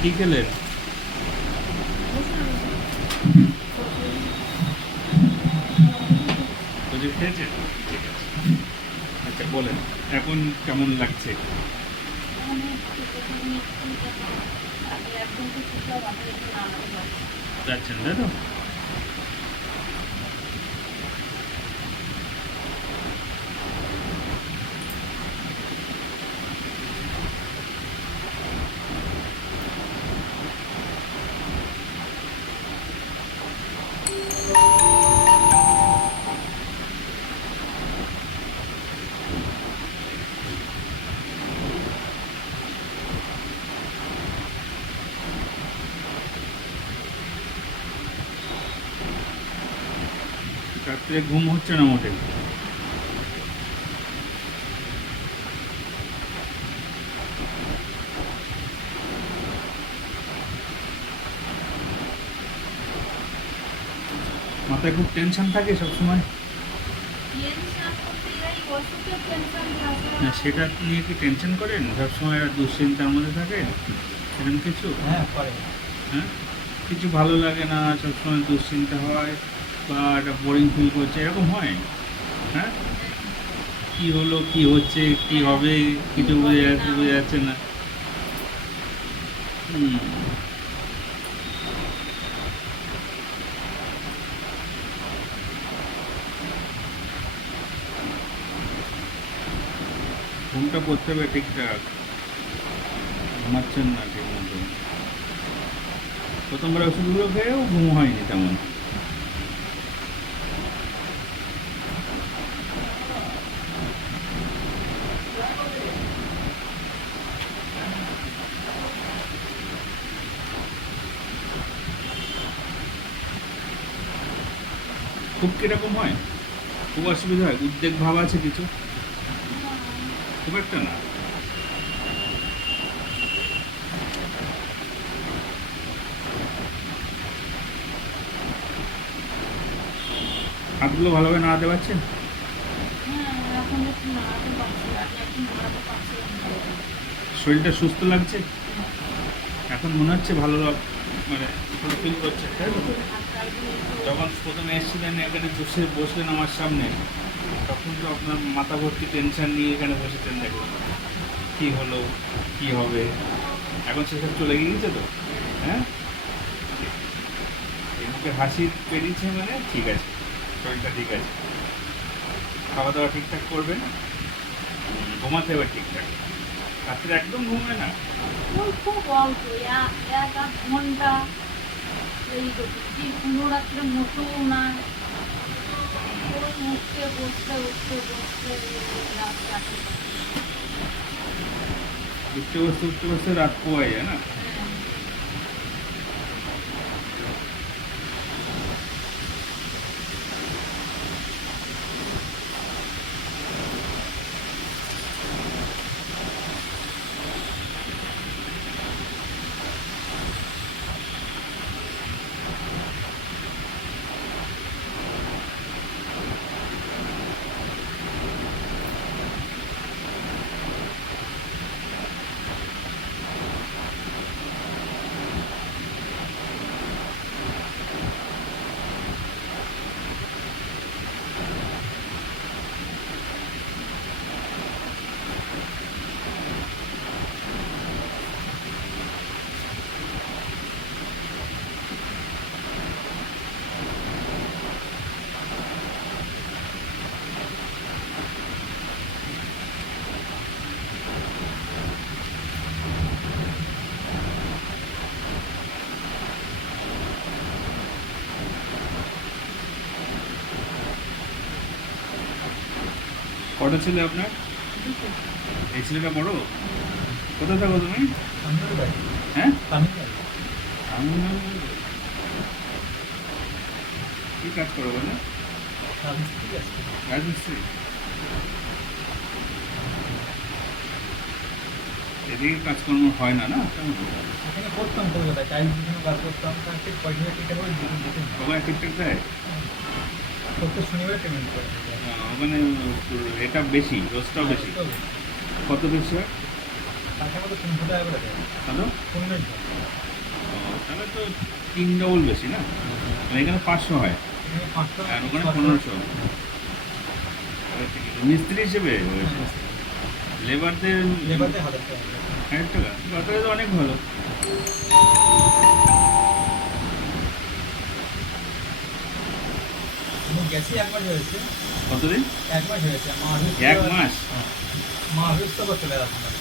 কি খেলেন? ওই খেয়েছেন? ঠিক আছে। আচ্ছা বলেন, এখন কেমন লাগছে? যাচ্ছেন তাই তো? রাত্রে ঘুম হচ্ছে না মোটে? মাথায় খুব টেনশন থাকে সবসময়? না সেটা নিয়ে কি টেনশন করেন সবসময়? দুশ্চিন্তার মধ্যে থাকেন এরকম কিছু? হ্যাঁ করে। হ্যাঁ, কিছু ভালো লাগে না, সবসময় দুশ্চিন্তা হয় বা একটা বোরিং ফিল করছে, এরকম হয়? হ্যাঁ, কি হলো, কি হচ্ছে, কি হবে, কিছু বোঝা যাচ্ছে না। হুম। ঘুমটা করতে হবে ঠিকঠাক, ঘুমাচ্ছেন না ঠিক মতো। প্রথমবার ওষুধগুলো খেয়েও ঘুম হয়নি তেমন? খুব কিরকম হয়? খুব অসুবিধা হয়? উদ্বেগ ভাব আছে কিছু? খুব একটা না? হাতগুলো ভালোভাবে নাড়াতে পারছেন? শরীরটা সুস্থ লাগছে? এখন মনে হচ্ছে ভালো মানে ফিল করছে তাই তো? যখন প্রথমে এসেছিলেন এখানে বসলেন আমার সামনে, তখন তো আপনার মাথা ভর্তি টেনশন নিয়ে এখানে বসেছেন, দেখলাম কি হলো, কি হবে। এখন সেসব চলে গিয়েছে তো? হ্যাঁ, এই মুখে হাসি বেরিয়েছে মানে ঠিক আছে, শরীরটা ঠিক আছে। খাওয়া দাওয়া ঠিকঠাক করবেন, ঘুমাতে হবে ঠিকঠাক। রাত্রে একদম ঘুমায় না? খুব অল্প, এক আধ ঘন্টা এই কোনো রাত্রে মোটেও না। ওই উঠতে বসতে উঠতে বসতে রাত কাটে। উঠতে বসতে রাত পোয়াই যায় না? কটা ছেলে আপনার? এই ছেলেটা বড়? কোথায় থাকো তুমি? হ্যাঁ, তামিলনাড়ু। কি কাজ করো বলে? রাজমিস্ত্রি। এদিকে কাজকর্ম হয় না না তেমন? এখানে করতাম কলকাতায় টাইলস বিভিন্ন কাজ করতাম, ঠিক পয়সা ঠিকঠাক করে দিতে না। সবাই ঠিকঠাক দেয়? প্রত্যেক শনিবার পেমেন্ট করে। ওখানে এটা বেশি, রোজটাও বেশি? কত বেশি হয়? কাঠের মতো 300 টাকা করে দেয় হ্যালো, পনেরো তাহলে তো 3 ডবল বেশি না, মানে এখানে 500 হয় এখানে 500 আর ওখানে 1500। মিস্ত্রি হিসেবে লেবারদের লেবারতে 1000 টাকা 1000 টাকা, তাহলে তো অনেক ভালো। এবং গেছি একবার হয়েছে, কতদিন? একবার হয়েছে মা 1 মাস? মা অসুস্থ করে চলে আসলাম।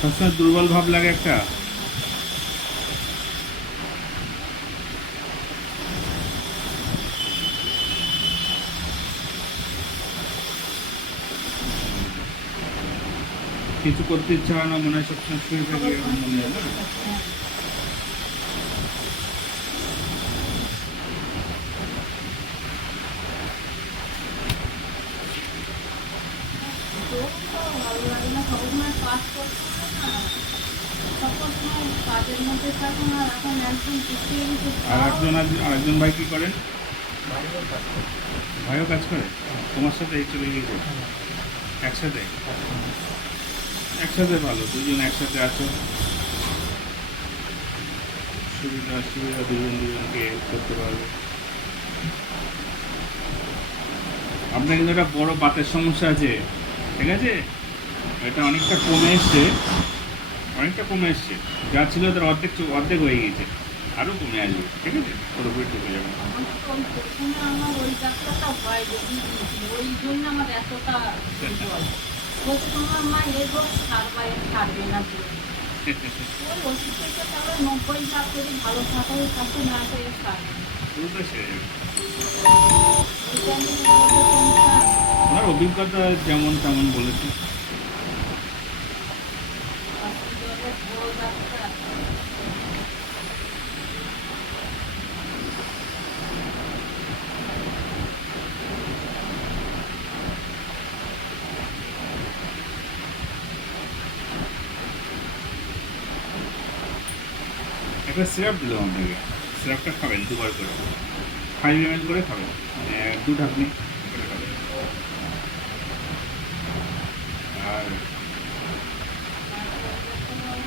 সবসময় দুর্বল ভাব লাগে একটা। কিছু করতে ইচ্ছা হয় না, মনে হয় সবসময় শুয়ে থাকি এরকম মনে হয় না? তো ভালো লাগে না, সবসময় কাজ করতে হয় না, সকল সময় কাজের মধ্যে থাকুন। আর এখন একদম পিছিয়ে গেছে। আরেকজন ভাই কি করেন? বাইরেও কাজ করে। ভাইও কাজ করে তোমার সাথে? এই চলে গিয়েছে একসাথে? একসাথে ভালো, দুজন একসাথে আছো, সুবিধা অসুবিধা দুজন দুজনকে করতে পারবে। আপনার কিন্তু একটা বড় বাতের সমস্যা আছে, ঠিক আছে? এটা অনেকটা কমে এসছে, অনেকটা কমে এসছে, যা ছিল তার অর্ধেক হয়ে গিয়েছে, আরও কমে আসবে, ঠিক আছে? পুরোপুরি ঢুকে যাবে। আমার তো ওই প্রথমে আমার ওই ডাক্তারটা ভয় দেখিয়ে দিয়েছিল, ওই জন্য আমার এতটা জল বলছে তোমার মা এই রোগ ছাড়বে না দিয়ে। ওই ওষুধ থেকে তাহলে 90 ভাগ যদি ভালো থাকা হয়ে থাকে না তো এর ছাড়বে না। পুরোটা সেরে যাবে। এটা নিয়ে বলতে টেনশন। ওনার অভিজ্ঞতা যেমন তেমন বলেছে। হসপিটালের বড় ডাক্তার। একটা সিরাপ দিলাম আপনাকে, সিরাপটা খাবেন 2বার করে, 5 ml করে খাবেন, মানে 2 ঢাকনি করে খাবেন। আর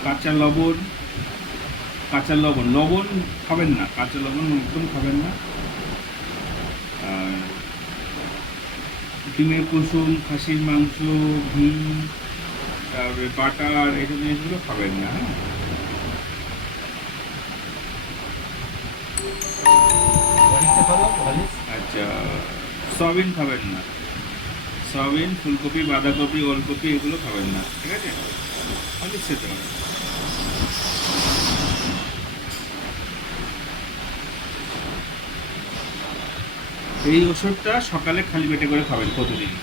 কাঁচা লবণ লবণ খাবেন না, কাঁচা লবণ একদম খাবেন না। আর ডিমের কুসুম, খাসির মাংস, ঘি, তারপরে বাটার, এইসব জিনিসগুলো খাবেন না, হ্যাঁ? হরলিক্সটা খাবো, হরলিক্স। আচ্ছা, সয়াবিন খাবেন না, সয়াবিন, ফুলকপি, বাঁধাকপি, ওলকপি এগুলো খাবেন না, ঠিক আছে? অনেক খেতে হবে। এই ওষুধটা সকালে খালি পেটে করে খাবেন প্রতিদিন।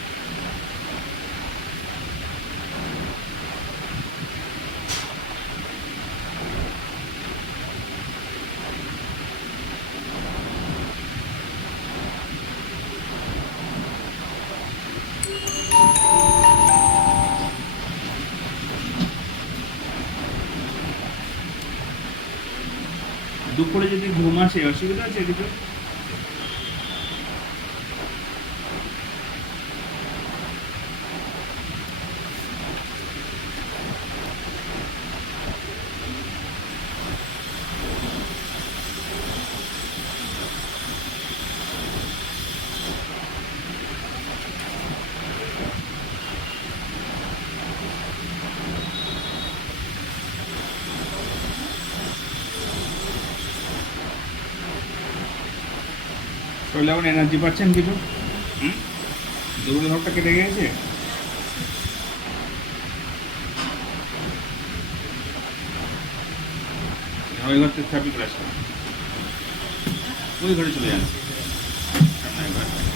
দুপুরে যদি ঘুম আসে অসুবিধা আছে কিছু? শরীরে এখন এনার্জি পাচ্ছেন কিছু? দুর্বল ভাবটা কেটে গিয়েছে? ওই ঘর থেকে চাবি করে আসবেন, ওই ঘরে চলে যান, সামনের ঘর।